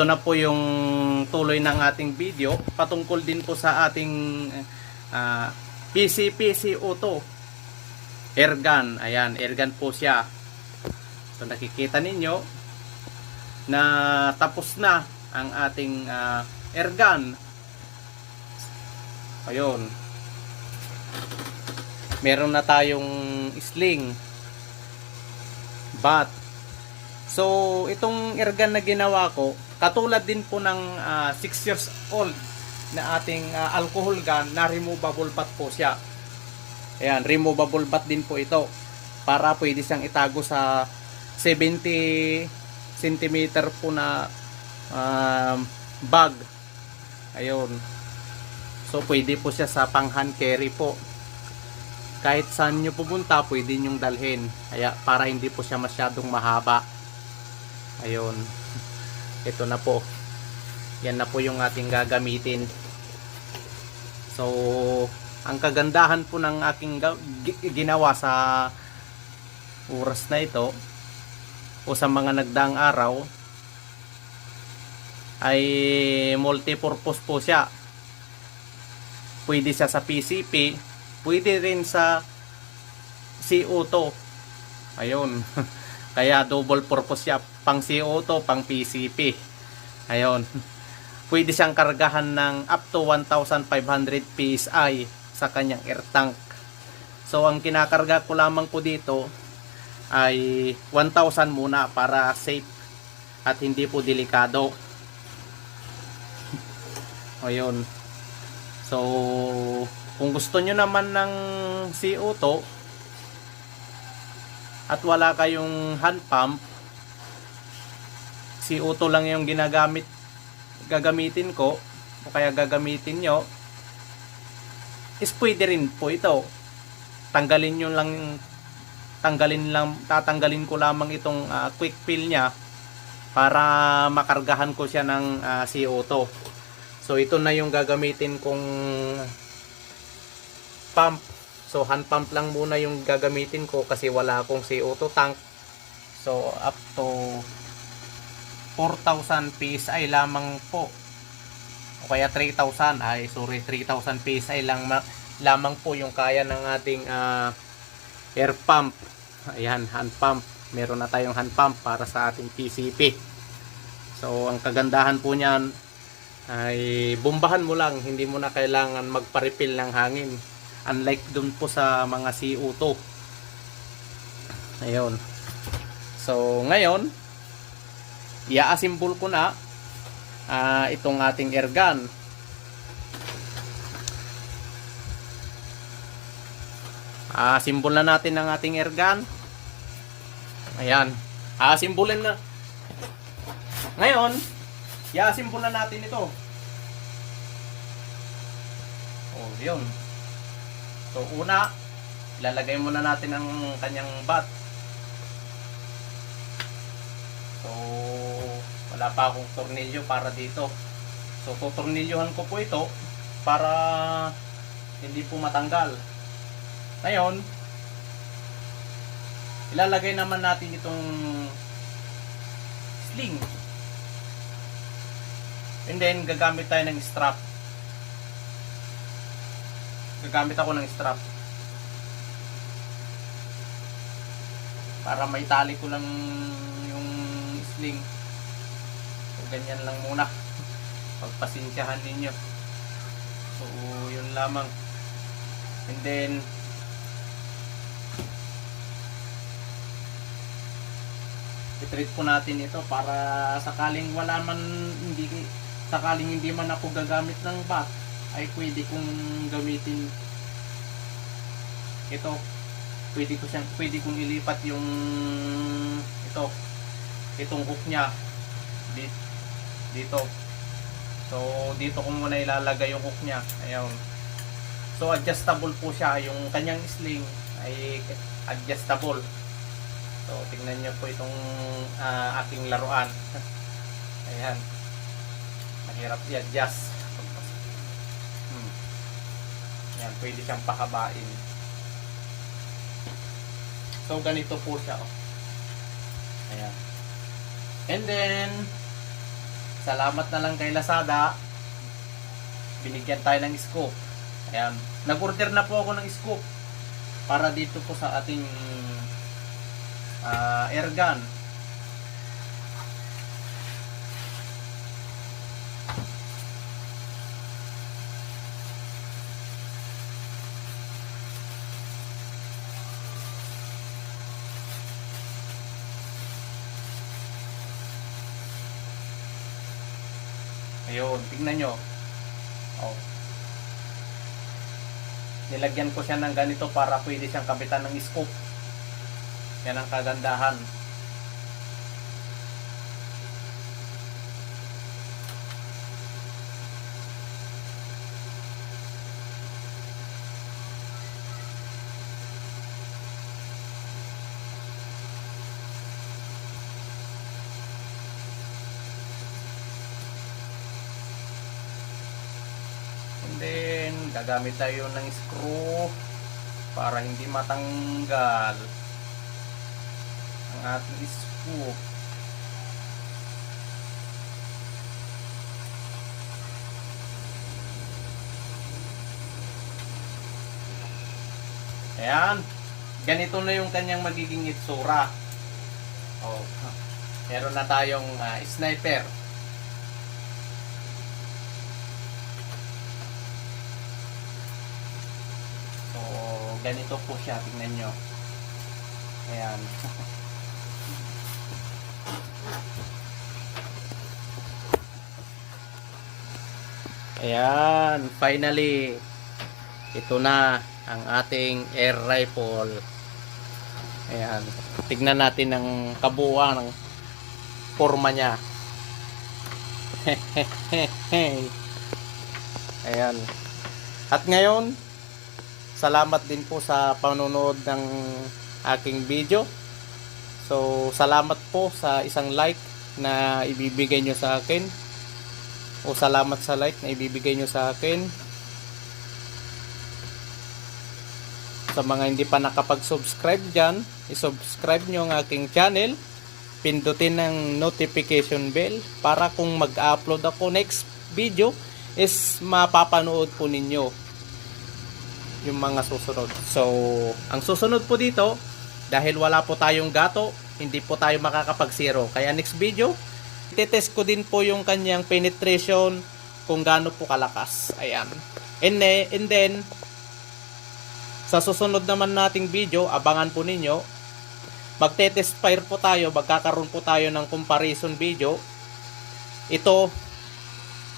ito na po yung tuloy ng ating video patungkol din po sa ating PC Auto airgun. Ayan, airgun po siya. So nakikita ninyo na tapos na ang ating airgun. Ayun, meron na tayong sling, bat. So itong airgun na ginawa ko, katulad din po ng 6 years old na ating alcohol gun na removable bat po siya. Ayan, removable bat din po ito para pwede siyang itago sa 70 cm po na bag. Ayun, so pwede po siya sa pang hand carry po. Kahit saan nyo pupunta, pwede nyong dalhin. Kaya para hindi po siya masyadong mahaba. Ayun. Ito na po. Yan na po yung ating gagamitin. So, ang kagandahan po ng aking ginawa sa oras na ito o sa mga nagdaang araw ay multi-purpose po siya. Pwede siya sa PCP, pwede rin sa CO2. Ayun. Kaya double purpose siya, pang CO2, pang PCP. Ayun. Pwede siyang kargahan ng up to 1,500 PSI sa kanyang air tank. So ang kinakarga ko lamang po dito ay 1,000 muna para safe at hindi po delikado. Ayun. So kung gusto nyo naman ng CO2 at wala kayong hand pump, CO2 lang yung gagamitin ko o kaya gagamitin nyo, is pwede rin po ito. Tatanggalin ko lamang itong quick fill nya para makargahan ko siya ng CO2. So ito na yung gagamitin kong pump. So hand pump lang muna yung gagamitin ko kasi wala akong CO2 tank. So up to 4,000 PSI lamang po o kaya 3,000 3,000 PSI lamang po yung kaya ng ating air pump. Ayan, hand pump. Meron na tayong hand pump para sa ating PCP. So ang kagandahan po niyan ay bombahan mo lang, hindi mo na kailangan magpa-refill ng hangin, unlike dun po sa mga CO2. Ayun. So ngayon i-assemble ko na itong ating airgun. Assemble na natin ang ating airgun. Ayan, assemble na. Ngayon i-assemble na natin ito. Oh, yun. So una, ilalagay muna natin ang kanyang bat. So wala pa akong tornilyo para dito. So tutornilyohan ko po ito para hindi po matanggal. Ngayon, ilalagay naman natin itong sling. And then gagamit tayo ng strap. Gagamit ako ng strap para maitali ko lang yung sling. So ganyan lang muna. Pagpasensyahan ninyo. So yun lamang. And then i-treat po natin ito para sakaling hindi man ako gagamit ng bat, ay pwede kong gamitin ito. Pwede kong ilipat yung itong hook niya dito. So dito ko muna ilalagay yung hook niya. Ayun. So adjustable po siya, yung kanyang sling ay adjustable. So tingnan niyo po itong aking laruan. Ayan. Mahirap i-adjust. Ayan, pwede siyang pahabain. So ganito po siya. Ayan. And then salamat na lang kay Lazada, binigyan tayo ng scoop. Ayan, nag-order na po ako ng scoop para dito po sa ating airgun. Ayun, tingnan nyo. Oh. Nilagyan ko siya ng ganito para pwede siyang kabitan ng scoop. Yan ang kagandahan. Then, gagamit tayo ng screw para hindi matanggal ang ating screw. Ayan, ganito na yung kanyang magiging itsura. Oh, meron na tayong sniper. Ganito po siya, tingnan nyo. Ayan. Ayan, finally ito na ang ating air rifle. Ayan, tignan natin ang kabuuan ng forma niya. Ayan. At ngayon, salamat din po sa panonood ng aking video. So, salamat po sa isang like na ibibigay nyo sa akin. O salamat sa like na ibibigay nyo sa akin. Sa mga hindi pa nakapag-subscribe dyan, isubscribe nyo ang aking channel. Pindutin ang notification bell para kung mag-upload ako next video is mapapanood po ninyo yung mga susunod. So, ang susunod po dito, dahil wala po tayong gato, hindi po tayo makakapag-zero. Kaya next video, itetest ko din po yung kanyang penetration kung gaano po kalakas. Ayan. And then, sa susunod naman nating video, abangan po ninyo, magte-test fire po tayo, magkakaroon po tayo ng comparison video. Ito,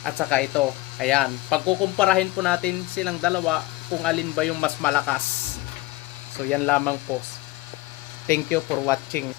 at saka ito. Ayan. Pagkukumparahin po natin silang dalawa kung alin ba yung mas malakas. So yan lamang po. Thank you for watching.